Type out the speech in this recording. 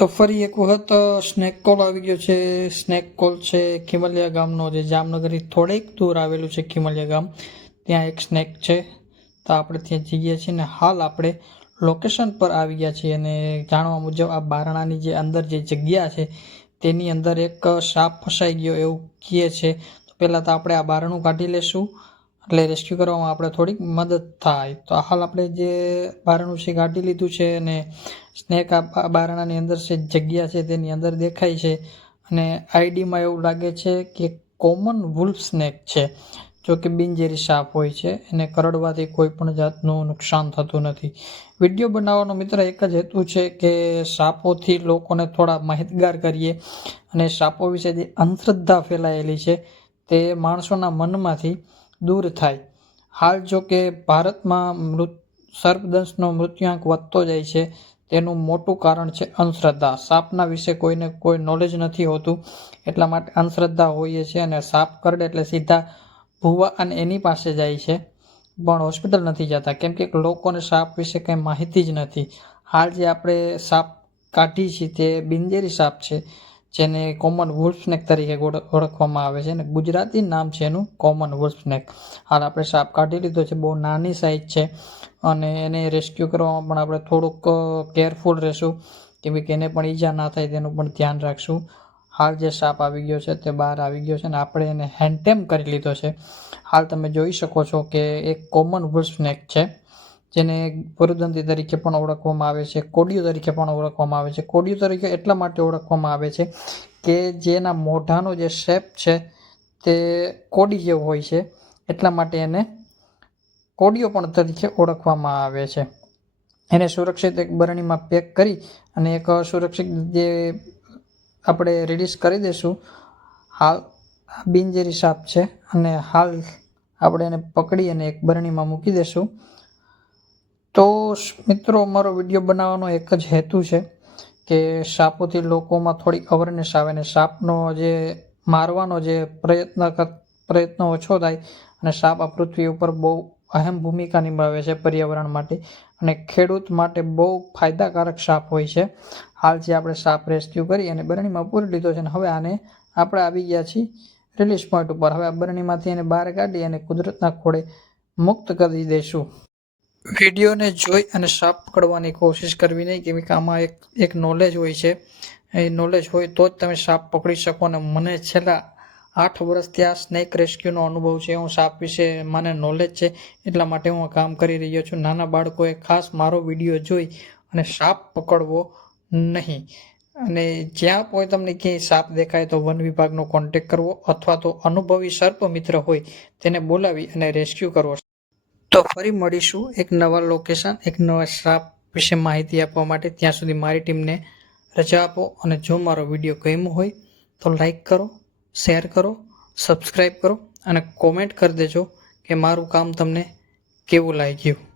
તો ફરી એક વખત સ્નેક કોલ આવી ગયો છે. સ્નેક કોલ છે ખીમલિયા ગામનો, જે જામનગરથી થોડેક દૂર આવેલું છે ખીમલિયા ગામ. ત્યાં એક સ્નેક છે. તો આપણે ત્યાં જઈએ છીએ ને હાલ આપણે લોકેશન પર આવી ગયા છીએ અને જાણવા મુજબ આ બારણાની જે અંદર જે જગ્યા છે, તેની અંદર એક સાપ ફસાઈ ગયો એવું કહે છે. તો પહેલાં તો આપણે આ બારણું કાઢી લેશું. એટલે રેસ્ક્યુ કરવામાં આપણે થોડીક મદદ થાય. તો હાલ આપણે જે બારણું છે કાઢી લીધું છે અને સ્નેક આ બારણાની અંદર છે જગ્યા છે તેની અંદર દેખાય છે. અને આઈડીમાં એવું લાગે છે કે કોમન વુલ્ફ સ્નેક છે. જો કે બિનઝેરી સાપ હોય છે. એને કરડવાથી કોઈ પણ જાતનું નુકસાન થતું નથી. વીડિયો બનાવવાનો મિત્ર એક જ હેતુ છે કે સાપોથી લોકોને થોડા માહિતગાર કરીએ. અને સાપો વિશે જે અંધશ્રદ્ધા ફેલાયેલી છે તે માણસોના મનમાંથી દૂર થાય. હાલ જો કે ભારતમાં મૃત, સર્પદંશનો મૃત્યુઆંક વધતો જાય છે, તેનું મોટું કારણ છે અંધશ્રદ્ધા. સાપના વિશે કોઈને કોઈ નોલેજ નથી હોતું, એટલા માટે અંધશ્રદ્ધા હોઈએ છે અને સાપ કરડે એટલે સીધા ભૂવા અને એની પાસે જાય છે. પણ હોસ્પિટલ નથી જતા, કેમ કે લોકોને સાપ વિશે કંઈ માહિતી જ નથી. હાલ જે આપણે સાપ કાઢી છીએ તે બિંદેરી સાપ છે. જેને કોમન વુલ્ફ સ્નેક તરીકે ઓળખવામાં આવે છે. અને ગુજરાતી નામ છે એનું કોમન વુલ્ફ સ્નેક હાલ આપણે સાપ કાઢી લીધો છે, બહુ નાની સાઇઝ છે. અને એને રેસ્ક્યુ કરવામાં પણ આપણે થોડુંક કેરફુલ રહેશું. કેમ કે એને પણ ઈજા ના થાય તેનું પણ ધ્યાન રાખશું. હાલ જે સાપ આવી ગયો છે તે બહાર આવી ગયો છે અને આપણે એને હેન્ડટેમ કરી લીધો છે. હાલ તમે જોઈ શકો છો કે એક કોમન વુલ્ફ સ્નેક છે. જેને પુરુદંતી તરીકે પણ ઓળખવામાં આવે છે, કોડિયો તરીકે પણ ઓળખવામાં આવે છે. કોડિયો તરીકે એટલા માટે ઓળખવામાં આવે છે કે જેના મોઢાનો જે શેપ છે તે કોડી જેવો હોય છે, એટલા માટે એને કોડિયો પણ તરીકે ઓળખવામાં આવે છે. એને સુરક્ષિત એક બરણીમાં પેક કરી અને એક સુરક્ષિત જે આપણે રિલીઝ કરી દઈશું, હાલ બિનજેરી સાપ છે અને હાલ આપણે એને પકડી અને એક બરણીમાં મૂકી દઈશું. મિત્રો, મારો વીડિયો બનાવવાનો એક જ હેતુ છે કે સાપોથી લોકોમાં થોડીક અવેરનેસ આવે ને સાપનો જે મારવાનો જે પ્રયત્ન પ્રયત્ન ઓછો થાય અને સાપ આ પૃથ્વી ઉપર બહુ અહેમ ભૂમિકા નિભાવે છે પર્યાવરણ માટે અને ખેડૂત માટે બહુ ફાયદાકારક સાપ હોય છે. હાલ જે આપણે સાપ રેસ્ક્યુ કરી અને બરણીમાં પૂરી લીધો છે અને હવે આને આપણે આવી ગયા છીએ રિલીઝ પોઈન્ટ ઉપર. હવે આ બરણીમાંથી એને બહાર કાઢી અને કુદરતના ખોળે મુક્ત કરી દઈશું. વિડીયોને જોઈ અને સાપ પકડવાની કોશિશ કરવી નહીં કેમ કે આમાં એક એક નોલેજ હોય છે. એ નોલેજ હોય તો જ તમે સાપ પકડી શકો અને મને છેલ્લા આઠ વર્ષથી આ સ્નેક રેસ્ક્યુનો અનુભવ છે. હું સાપ વિશે મને નોલેજ છે એટલા માટે હું કામ કરી રહ્યો છું. નાના બાળકોએ ખાસ મારો વીડિયો જોઈ અને સાપ પકડવો નહીં. અને જ્યાં પણ તમને ક્યાંય સાપ દેખાય તો વન વિભાગનો કોન્ટેક કરવો અથવા તો અનુભવી સર્પ મિત્ર હોય તેને બોલાવી અને રેસ્ક્યુ કરવો. તો ફરી મળીશું એક નવા લોકેશન એક નવા શ્રાપ વિશે માહિતી આપવા માટે. ત્યાં સુધી મારી ટીમને રજા આપો અને જો મારો વીડિયો ગમ્યો હોય તો લાઈક કરો શેર કરો સબસ્ક્રાઈબ કરો અને કોમેન્ટ કરી દેજો કે મારું કામ તમને કેવું લાગ્યું.